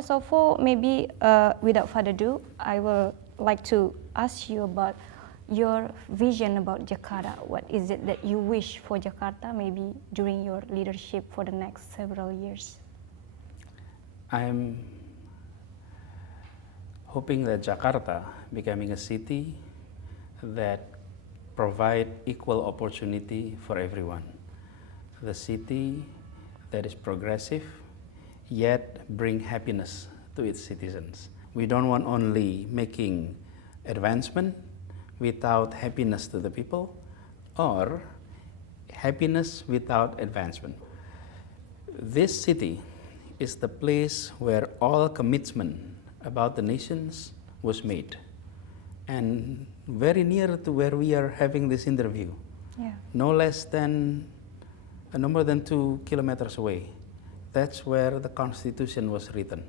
first of all, maybe without further ado, I will like to ask you about your vision about Jakarta. What is it that you wish for Jakarta, maybe during your leadership for the next several years? I'm hoping that Jakarta becoming a city that provide equal opportunity for everyone. The city that is progressive, yet bring happiness to its citizens. We don't want only making advancement without happiness to the people, or happiness without advancement. This city is the place where all commitment about the nations was made, and very near to where we are having this interview. Yeah. No more than 2 kilometers away. That's where the Constitution was written.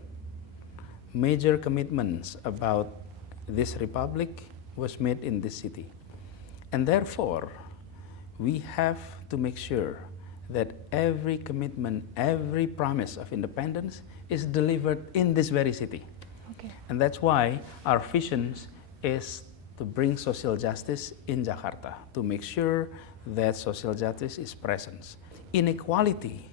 Major commitments about this republic was made in this city. And therefore, we have to make sure that every commitment, every promise of independence is delivered in this very city. Okay. And that's why our vision is to bring social justice in Jakarta, to make sure that social justice is present. Inequality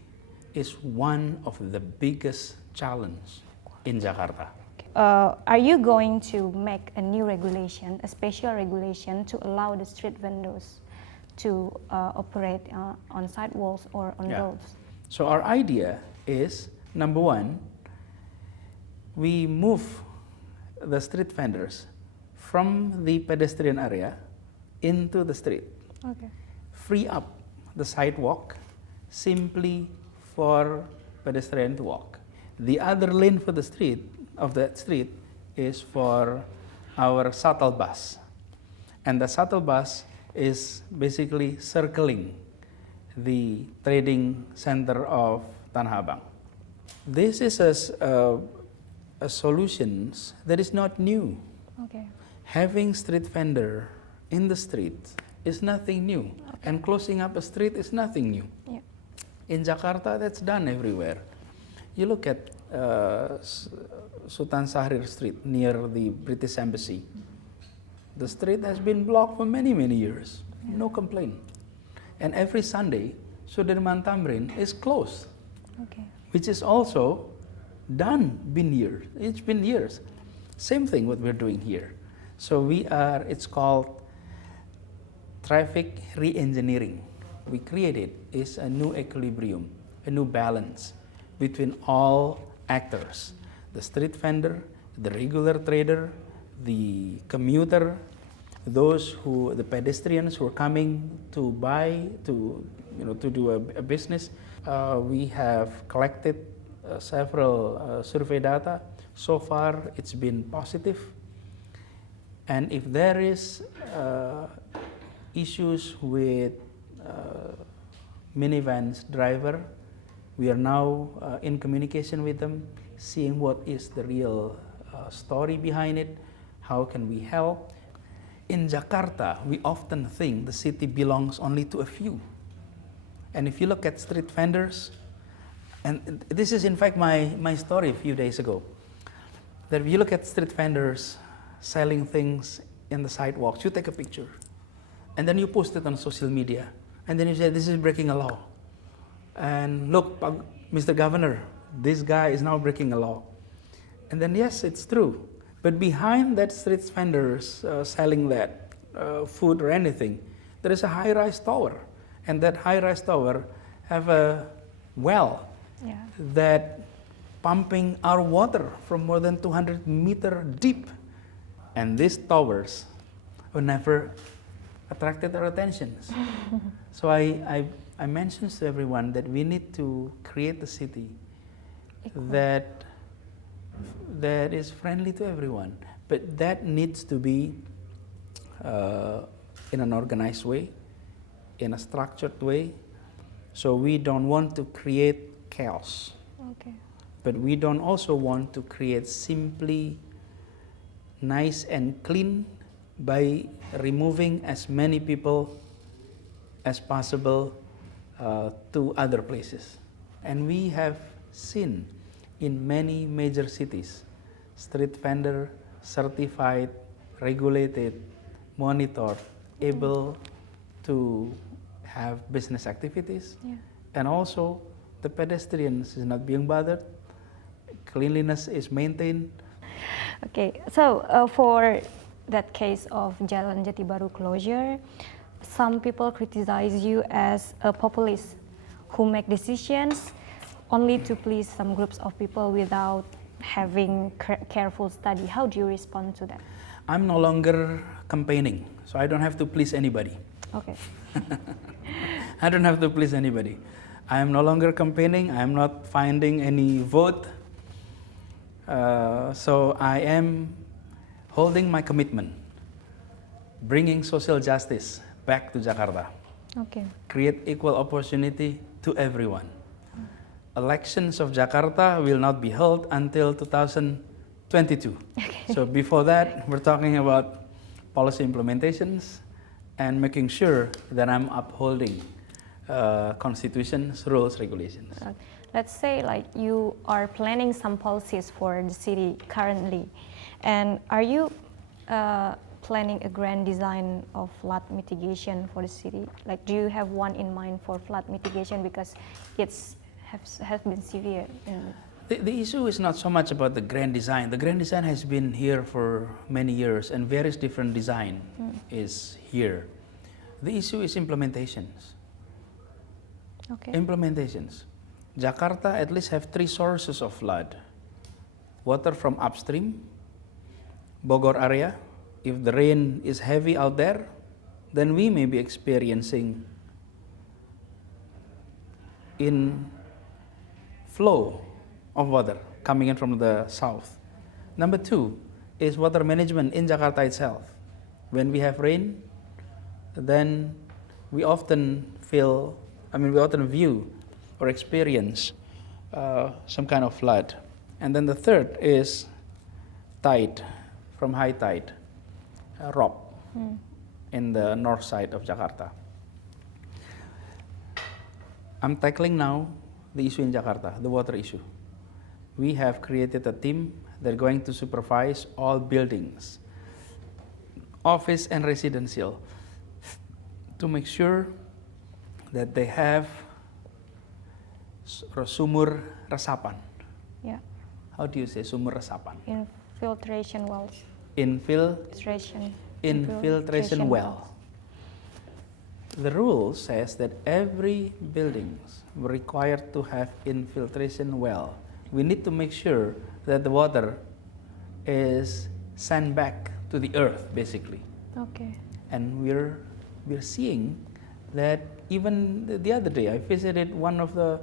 is one of the biggest challenges in Jakarta. Are you going to make a new regulation, a special regulation, to allow the street vendors to operate on sidewalks or on roads? So our idea is, number one, we move the street vendors from the pedestrian area into the street. Okay. Free up the sidewalk simply for pedestrian to walk. The other lane for the street, of that street, is for our shuttle bus. And the shuttle bus is basically circling the trading center of Tanah Abang. This is a solution that is not new. Okay. Having street vendor in the street is nothing new, and closing up a street is nothing new. Yeah. In Jakarta, that's done everywhere. You look at Sultan Sahrir Street near the British Embassy. The street has been blocked for many, many years. No complaint. And every Sunday, Sudirman Tamrin is closed. Okay. Which is also done, it's been years. Same thing what we're doing here. So it's called traffic re-engineering. We created is a new equilibrium, a new balance between all actors, the street vendor, the regular trader, the commuter, the pedestrians who are coming to buy, to do a business. We have collected several survey data. So far, it's been positive. And if there is issues with minivans driver, we are now in communication with them, seeing what is the real story behind it, how can we help. In Jakarta, we often think the city belongs only to a few. And if you look at street vendors, and this is in fact my story a few days ago, that if you look at street vendors selling things in the sidewalks, you take a picture, and then you post it on social media, and then you say, this is breaking a law. And look, Mr. Governor, this guy is now breaking a law. And then yes, it's true. But behind that street vendors selling that food or anything, there is a high-rise tower. And that high-rise tower have a well that pumping our water from more than 200 meters deep. And these towers were never attracted our attention. So I mentioned to everyone that we need to create a city that is friendly to everyone, but that needs to be in an organized way, in a structured way. So we don't want to create chaos, but we don't also want to create simply nice and clean by removing as many people as possible to other places. And we have seen in many major cities. Street vendor, certified, regulated, monitored, able to have business activities, and also the pedestrians is not being bothered, cleanliness is maintained. Okay, so for that case of Jalan Jati Baru closure, some people criticize you as a populist who make decisions only to please some groups of people without having careful study. How do you respond to that? I'm no longer campaigning, so I don't have to please anybody. Okay. I don't have to please anybody. I am no longer campaigning. I am not finding any vote. So I am holding my commitment, bringing social justice back to Jakarta. Okay. Create equal opportunity to everyone. Elections of Jakarta will not be held until 2022. Okay. So before that, we're talking about policy implementations and making sure that I'm upholding constitutions, rules, regulations. Let's say like you are planning some policies for the city currently, and are you planning a grand design of flood mitigation for the city? Like, do you have one in mind for flood mitigation because it's has been severe? The issue is not so much about the grand design. The grand design has been here for many years, and various different design is here. The issue is implementations. Okay. Implementations. Jakarta at least have 3 sources of flood. Water from upstream, Bogor area. If the rain is heavy out there, then we may be experiencing inflow of water coming in from the south. Number 2 is water management in Jakarta itself. When we have rain, then we often view or experience some kind of flood. And then the third is tide, from high tide, rock in the north side of Jakarta. I'm tackling now the issue in Jakarta, the water issue. We have created a team that are going to supervise all buildings, office and residential, to make sure that they have sumur resapan. Yeah. How do you say sumur resapan? Infiltration wells. Infiltration well. The rule says that every building is required to have infiltration well. We need to make sure that the water is sent back to the earth, basically. Okay. And we're seeing that even the other day I visited one of the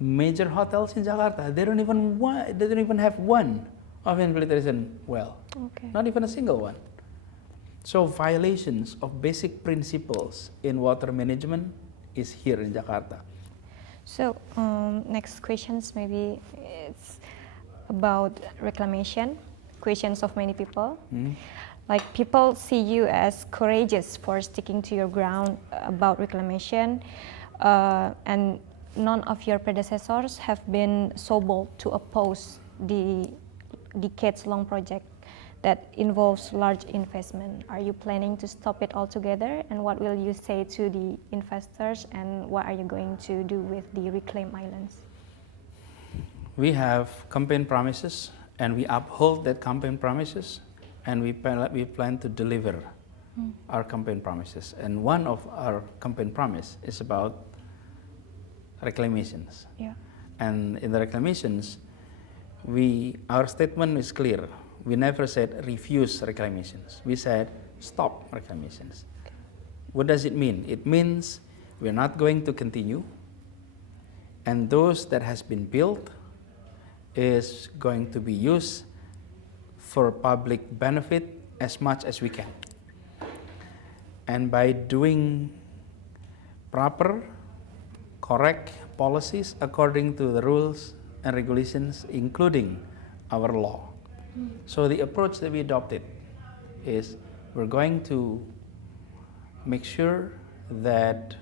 major hotels in Jakarta. They don't even have one of infiltration well. Okay. Not even a single one. So violations of basic principles in water management is here in Jakarta. So next questions, maybe it's about reclamation. Questions of many people. Like, people see you as courageous for sticking to your ground about reclamation, and none of your predecessors have been so bold to oppose the decades-long project that involves large investment. Are you planning to stop it altogether? And what will you say to the investors? And what are you going to do with the reclaimed islands? We have campaign promises, and we uphold that campaign promises, and we plan to deliver our campaign promises. And one of our campaign promise is about reclamations. Yeah. And in the reclamations, our statement is clear. We never said refuse reclamations. We said stop reclamations. Okay. What does it mean? It means we're not going to continue, and those that has been built is going to be used for public benefit as much as we can. And by doing proper, correct policies according to the rules and regulations, including our law. So the approach that we adopted is we're going to make sure that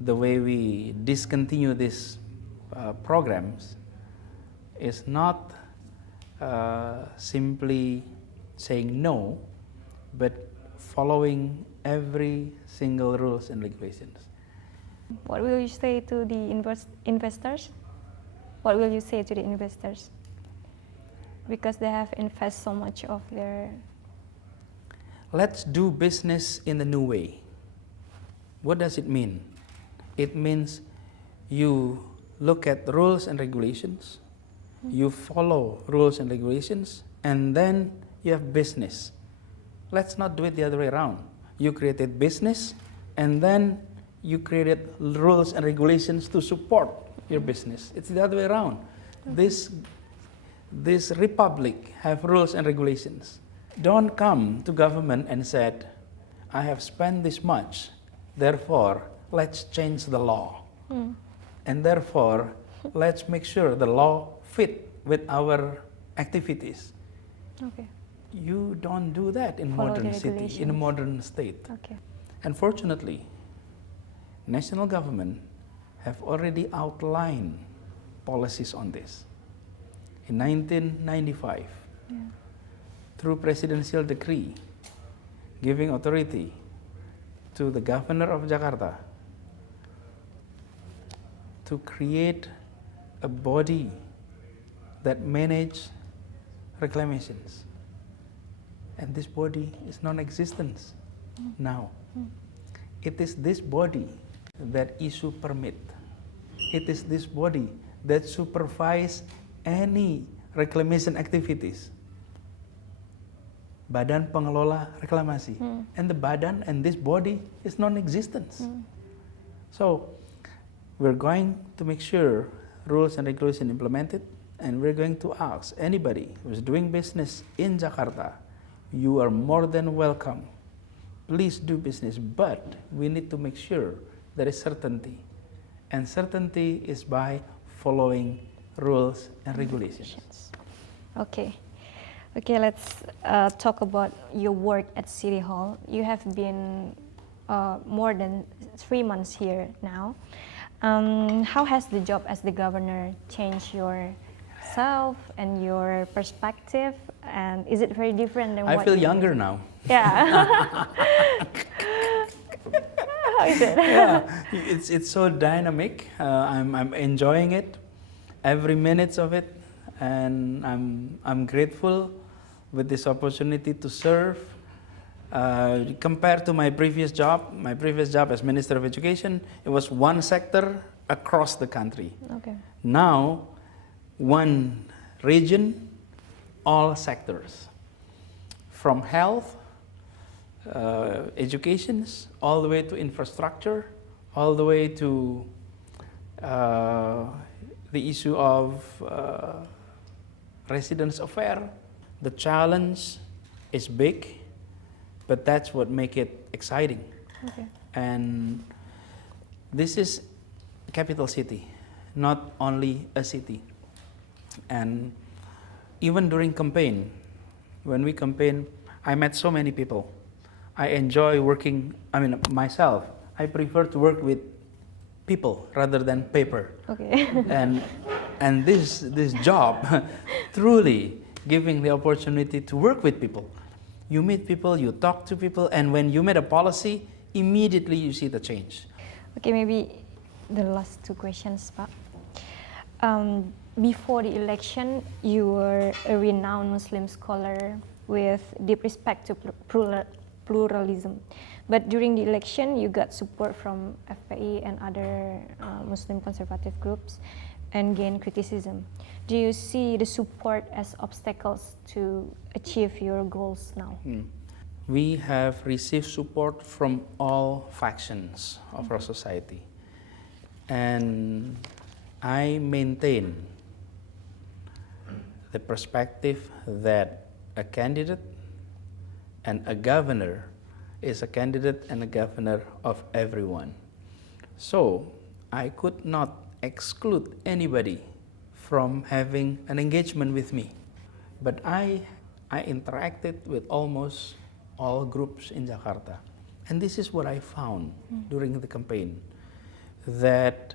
the way we discontinue these programs is not simply saying no, but following every single rules and regulations. What will you say to the investors? What will you say to the investors? Because they have invested so much of their... Let's do business in a new way. What does it mean? It means you look at rules and regulations, you follow rules and regulations, and then you have business. Let's not do it the other way around. You created business, and then you created rules and regulations to support your business. It's the other way around. This republic have rules and regulations. Don't come to government and said, I have spent this much, therefore let's change the law. And therefore let's make sure the law fit with our activities. Okay. You don't do that in modern city, in a modern state. Okay. Unfortunately, national government have already outlined policies on this. In 1995, through presidential decree, giving authority to the governor of Jakarta to create a body that manage reclamations. And this body is non-existent now. It is this body that issue permit. It is this body that supervise any reclamation activities. Badan Pengelola Reklamasi. And the badan and this body is non-existent. So we're going to make sure rules and regulations implemented, and we're going to ask anybody who's doing business in Jakarta, you are more than welcome. Please do business, but we need to make sure there is certainty. And certainty is by following rules and regulations. Okay. Okay, let's talk about your work at City Hall. You have been more than 3 months here now. How has the job as the governor changed yourself and your perspective? And is it very different than I feel younger now. Yeah. How is it? Yeah, it's so dynamic. I'm enjoying it, every minute of it, and I'm grateful with this opportunity to serve. Compared to my previous job as Minister of Education, it was one sector across the country. Okay. Now, one region, all sectors, from health, educations, all the way to infrastructure, all the way to the issue of residents' affair. The challenge is big, but that's what makes it exciting. Okay. And this is a capital city, not only a city. And even during campaign, when we campaign, I met so many people. I enjoy working, myself, I prefer to work with people rather than paper. Okay. And this job truly giving the opportunity to work with people. You meet people, you talk to people, and when you made a policy, immediately you see the change. Okay, maybe the last 2 questions, Pak. Before the election, you were a renowned Muslim scholar with deep respect to pluralism. But during the election, you got support from FPI and other Muslim conservative groups and gained criticism. Do you see the support as obstacles to achieve your goals now? We have received support from all factions of our society. And I maintain the perspective that a candidate and a governor is a candidate and a governor of everyone. So I could not exclude anybody from having an engagement with me. But I interacted with almost all groups in Jakarta. And this is what I found during the campaign, that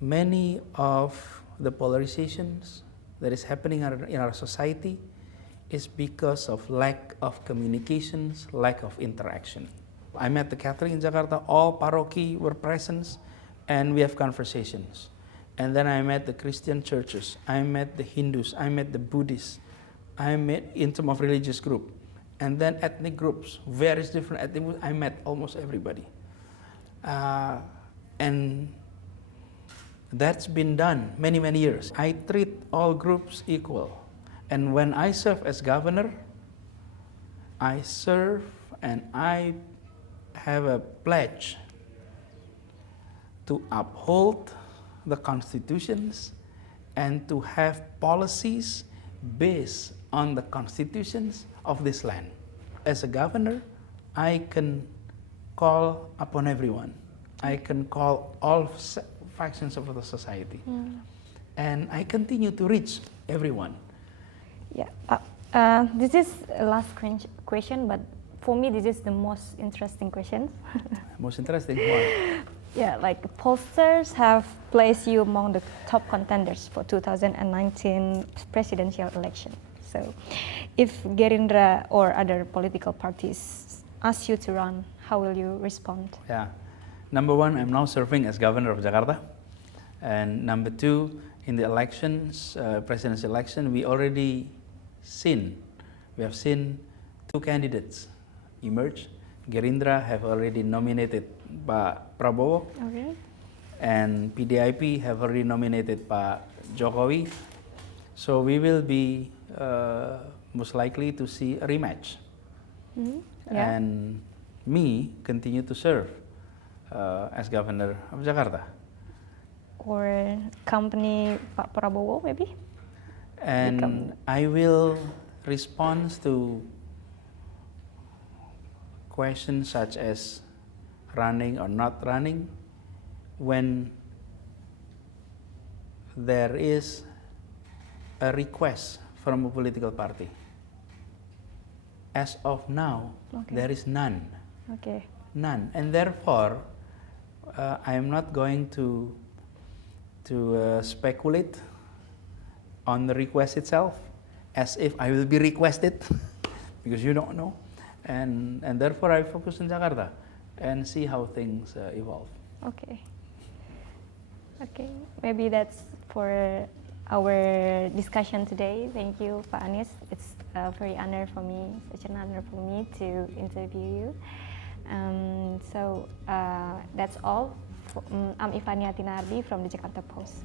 many of the polarizations, that is happening in our society is because of lack of communications, lack of interaction. I met the Catholic in Jakarta, all parochi were present, and we have conversations. And then I met the Christian churches, I met the Hindus, I met the Buddhists, I met in terms of religious group, and then ethnic groups, various different ethnic groups, I met almost everybody. And that's been done many, many years. I treat all groups equal. And when I serve as governor, I serve and I have a pledge to uphold the constitutions and to have policies based on the constitutions of this land. As a governor, I can call upon everyone. I can call all factions of the society. And I continue to reach everyone. Yeah, this is a last question, but for me this is the most interesting question. Most interesting one. Yeah, like pollsters have placed you among the top contenders for 2019 presidential election. So, if Gerindra or other political parties ask you to run, how will you respond? Yeah, number one, I'm now serving as governor of Jakarta, and number two, in the elections, presidential election, we have seen two candidates emerge. Gerindra have already nominated Pak Prabowo, Okay. and PDIP have already nominated Pak Jokowi. So we will be most likely to see a rematch. Yeah. And me continue to serve as governor of Jakarta. Or company Pak Prabowo maybe? And I will respond to questions such as running or not running when there is a request from a political party. As of now, there is none. Okay. None. And therefore, I am not going to speculate on the request itself as if I will be requested because you don't know. And therefore I focus on Jakarta and see how things evolve. Okay. Okay, maybe that's for our discussion today. Thank you, Pak Anies. It's a very honor for me, such an honor for me to interview you. So that's all. I'm Ivany Atina Arbi from the Jakarta Post.